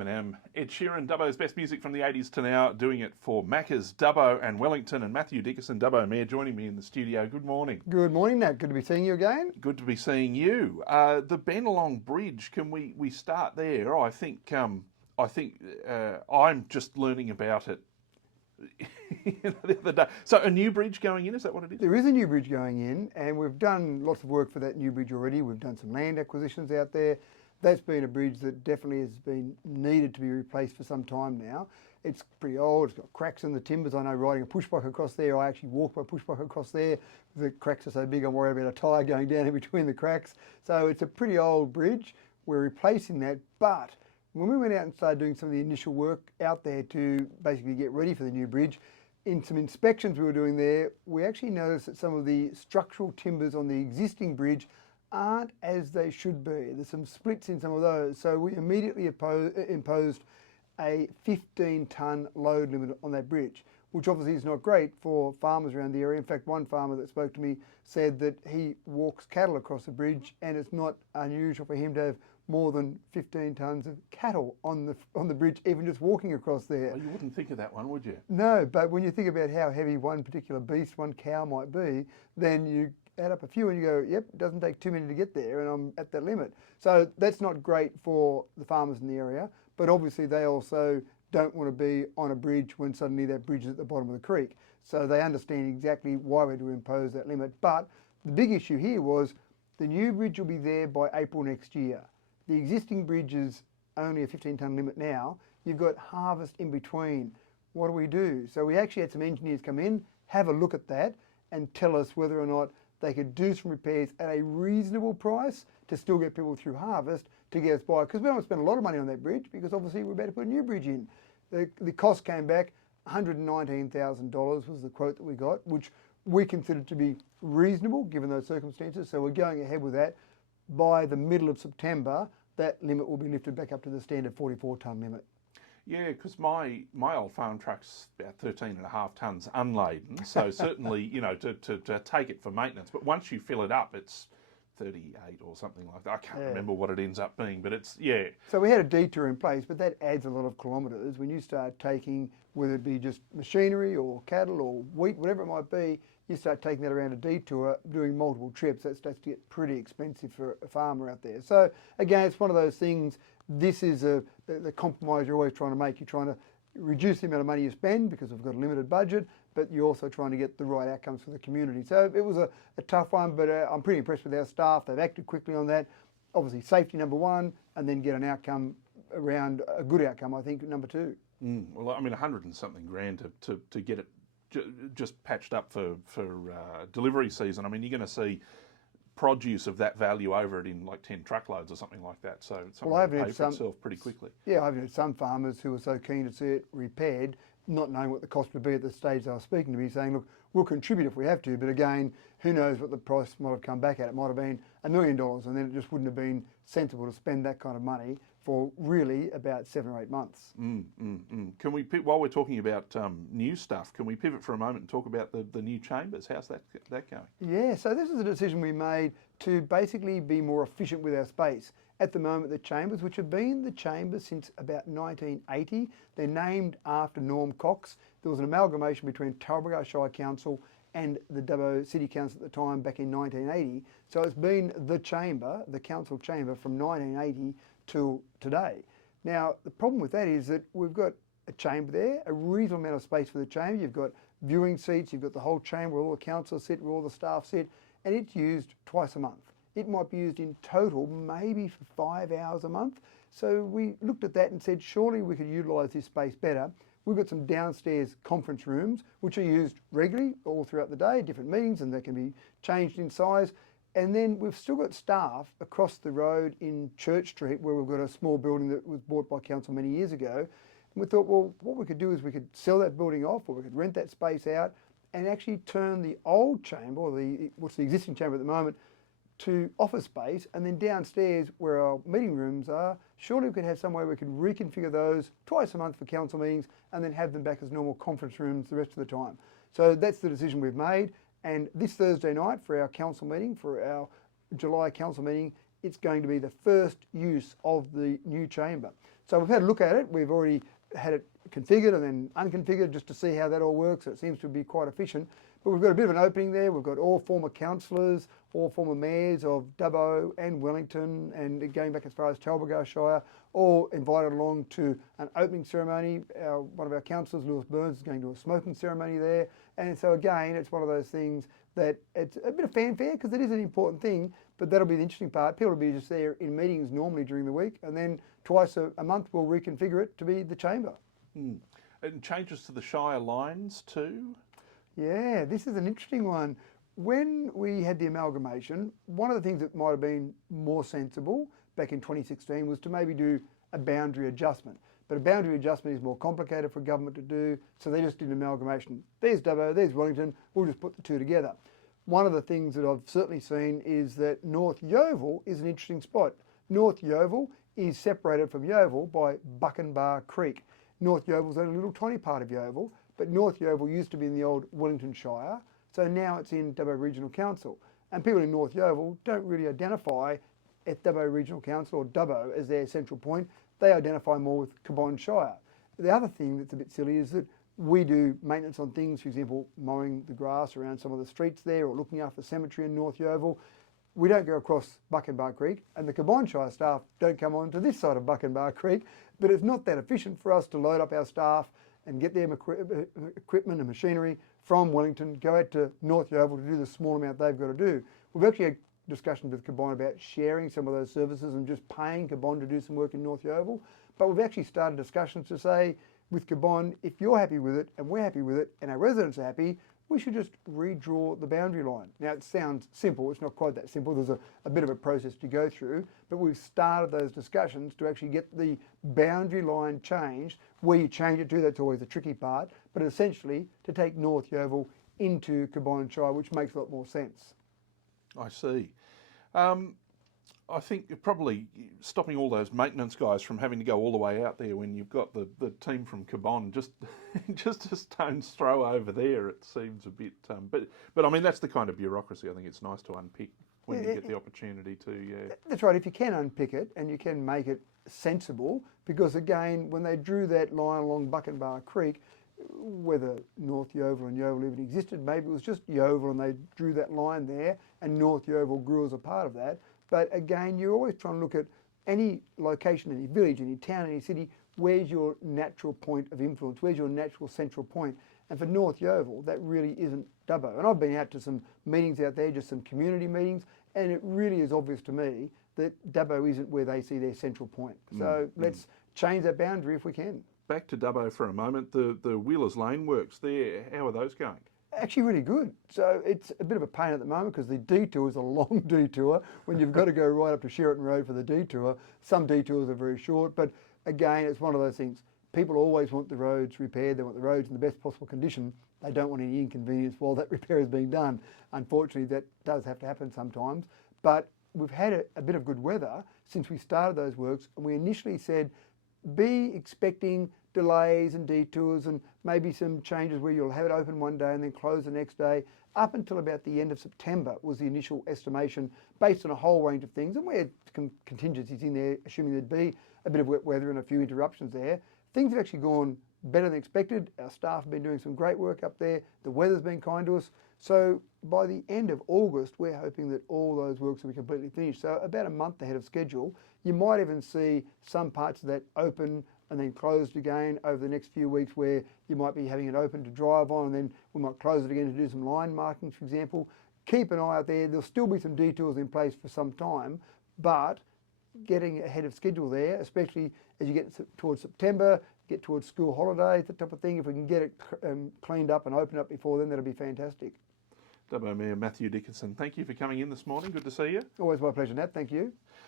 Eminem, Ed Sheeran, Dubbo's best music from the 80s to now, doing it for Macca's, Dubbo and Wellington, and Matthew Dickerson, Dubbo Mayor, joining me in the studio. Good morning. Good morning, Nat. Good to be seeing you again. Good to be seeing you. The Bennelong Bridge, can we start there? I think I'm just learning about it the other day. So a new bridge going in, is that what it is? There is a new bridge going in, and we've done lots of work for that new bridge already. We've done some land acquisitions out there. That's been a bridge that definitely has been needed to be replaced for some time now. It's pretty old, it's got cracks in the timbers. I know riding a pushbike across there, I actually walk my pushbike across there. The cracks are so big I'm worried about a tyre going down in between the cracks. So it's a pretty old bridge. We're replacing that, but when we went out and started doing some of the initial work out there to basically get ready for the new bridge, in some inspections we were doing there, we actually noticed that some of the structural timbers on the existing bridge aren't as they should be. There's some splits in some of those. So we immediately imposed a 15-tonne load limit on that bridge, which obviously is not great for farmers around the area. In fact, one farmer that spoke to me said that he walks cattle across the bridge and it's not unusual for him to have more than 15 tonnes of cattle on the bridge, even just walking across there. Well, you wouldn't think of that one, would you? No, but when you think about how heavy one particular beast, one cow might be, then you add up a few and you go, yep, it doesn't take too many to get there and I'm at that limit. So that's not great for the farmers in the area, but obviously they also don't want to be on a bridge when suddenly that bridge is at the bottom of the creek. So they understand exactly why we had to impose that limit. But the big issue here was the new bridge will be there by April next year. The existing bridge is only a 15-tonne limit now. You've got harvest in between. What do we do? So we actually had some engineers come in, have a look at that and tell us whether or not they could do some repairs at a reasonable price to still get people through harvest to get us by. Because we don't want to spend a lot of money on that bridge because obviously we're about to put a new bridge in. The cost came back, $119,000 was the quote that we got, which we considered to be reasonable given those circumstances. So we're going ahead with that. By the middle of September, that limit will be lifted back up to the standard 44-tonne limit. Yeah, because my old farm truck's about 13.5 tonnes unladen, so certainly, you know, to take it for maintenance. But once you fill it up, it's 38 or something like that. I can't remember what it ends up being, but it's, yeah. So we had a detour in place, but that adds a lot of kilometres. When you start taking, whether it be just machinery or cattle or wheat, whatever it might be, you start taking that around a detour, doing multiple trips, that starts to get pretty expensive for a farmer out there. So again, it's one of those things, this is the compromise you're always trying to make. You're trying to reduce the amount of money you spend because we've got a limited budget, but you're also trying to get the right outcomes for the community. So it was a tough one, but I'm pretty impressed with our staff. They've acted quickly on that. Obviously safety number one, and then get an outcome around, a good outcome, I think, number two. Well, I mean, 100 and something grand to get it just patched up for delivery season. I mean, you're going to see produce of that value over it in like 10 truckloads or something like that. So it's something to pay for itself pretty quickly. Yeah, I've had some farmers who are so keen to see it repaired, not knowing what the cost would be at the stage they were speaking to me, saying, look, we'll contribute if we have to, but again, who knows what the price might have come back at. It might have been $1 million, and then it just wouldn't have been sensible to spend that kind of money for really about 7 or 8 months. Can we, while we're talking about new stuff, can we pivot for a moment and talk about the new chambers? How's that going? Yeah, so this is a decision we made to basically be more efficient with our space. At the moment, the chambers, which have been the chambers since about 1980, they're named after Norm Cox. There was an amalgamation between Talbragar Shire Council and the Dubbo City Council at the time back in 1980. So it's been the chamber, the council chamber, from 1980 till today. Now, the problem with that is that we've got a chamber there, a reasonable amount of space for the chamber. You've got viewing seats, you've got the whole chamber where all the councillors sit, where all the staff sit, and it's used twice a month. It might be used in total maybe for 5 hours a month. So we looked at that and said, surely we could utilise this space better. We've got some downstairs conference rooms, which are used regularly all throughout the day, different meetings, and they can be changed in size. And then we've still got staff across the road in Church Street, where we've got a small building that was bought by council many years ago. And we thought, well, what we could do is we could sell that building off, or we could rent that space out and actually turn the old chamber, or what's the existing chamber at the moment, to office space, and then downstairs where our meeting rooms are, surely we could have some way we could reconfigure those twice a month for council meetings and then have them back as normal conference rooms the rest of the time. So that's the decision we've made, and this Thursday night for our council meeting, for our July council meeting, it's going to be the first use of the new chamber. So we've had a look at it. We've already had it configured and then unconfigured just to see how that all works. It seems to be quite efficient. But we've got a bit of an opening there. We've got all former councillors, all former mayors of Dubbo and Wellington, and going back as far as Talbragar Shire, all invited along to an opening ceremony. One of our councillors, Lewis Burns, is going to a smoking ceremony there. And so again, it's one of those things that it's a bit of fanfare because it is an important thing, but that'll be the interesting part. People will be just there in meetings normally during the week, and then twice a month we'll reconfigure it to be the chamber. And changes to the Shire lines too? Yeah, this is an interesting one. When we had the amalgamation, one of the things that might have been more sensible back in 2016 was to maybe do a boundary adjustment. But a boundary adjustment is more complicated for government to do, so they just did an amalgamation. There's Dubbo, there's Wellington, we'll just put the two together. One of the things that I've certainly seen is that North Yeovil is an interesting spot. North Yeovil is separated from Yeovil by Buckenbar Creek. North Yeovil's only a little tiny part of Yeovil, but North Yeovil used to be in the old Wellington Shire, so now it's in Dubbo Regional Council. And people in North Yeovil don't really identify at Dubbo Regional Council or Dubbo as their central point. They identify more with Cabonne Shire. The other thing that's a bit silly is that we do maintenance on things, for example, mowing the grass around some of the streets there or looking after the cemetery in North Yeovil. We don't go across Buckenbar Creek, and the Cabonne Shire staff don't come on to this side of Buckenbar Creek, but it's not that efficient for us to load up our staff and get their equipment and machinery from Wellington, go out to North Yeovil to do the small amount they've got to do. We've actually had discussions with Cabonne about sharing some of those services and just paying Cabonne to do some work in North Yeovil, but we've actually started discussions to say, with Cabonne, if you're happy with it and we're happy with it and our residents are happy, we should just redraw the boundary line. Now it sounds simple, it's not quite that simple, there's a bit of a process to go through, but we've started those discussions to actually get the boundary line changed. Where you change it to, that's always the tricky part, but essentially to take North Yeovil into Cabonne Shire, which makes a lot more sense. I see. I think you're probably stopping all those maintenance guys from having to go all the way out there when you've got the team from Cabonne just a stone's throw over there. It seems a bit, but I mean that's the kind of bureaucracy I think it's nice to unpick when you get the opportunity to. Yeah, that's right. If you can unpick it and you can make it sensible, because again, when they drew that line along Buckenbar Creek, whether North Yeovil and Yeovil even existed, maybe it was just Yeovil and they drew that line there, and North Yeovil grew as a part of that. But again, you're always trying to look at any location, any village, any town, any city, where's your natural point of influence, where's your natural central point? And for North Yeovil, that really isn't Dubbo. And I've been out to some meetings out there, just some community meetings, and it really is obvious to me that Dubbo isn't where they see their central point. So let's change that boundary if we can. Back to Dubbo for a moment, the Wheelers Lane works there, how are those going? Actually really good. So it's a bit of a pain at the moment because the detour is a long detour when you've got to go right up to Sheraton Road for the detour. Some detours are very short, but again, it's one of those things. People always want the roads repaired. They want the roads in the best possible condition. They don't want any inconvenience while that repair is being done. Unfortunately, that does have to happen sometimes. But we've had a bit of good weather since we started those works, and we initially said, be expecting delays and detours and maybe some changes where you'll have it open one day and then close the next day. Up until about the end of September was the initial estimation based on a whole range of things, and we had contingencies in there assuming there'd be a bit of wet weather and a few interruptions there. Things have actually gone better than expected. Our staff have been doing some great work up there. The weather's been kind to us. So by the end of August, we're hoping that all those works will be completely finished. So about a month ahead of schedule. You might even see some parts of that open and then closed again over the next few weeks, where you might be having it open to drive on and then we might close it again to do some line markings, for example. Keep an eye out there. There'll still be some detours in place for some time, but getting ahead of schedule there, especially as you get towards September, get towards school holidays, that type of thing. If we can get it cleaned up and opened up before then, that'll be fantastic. Dubbo Mayor Matthew Dickinson, thank you for coming in this morning. Good to see you. Always my pleasure, Nat. Thank you.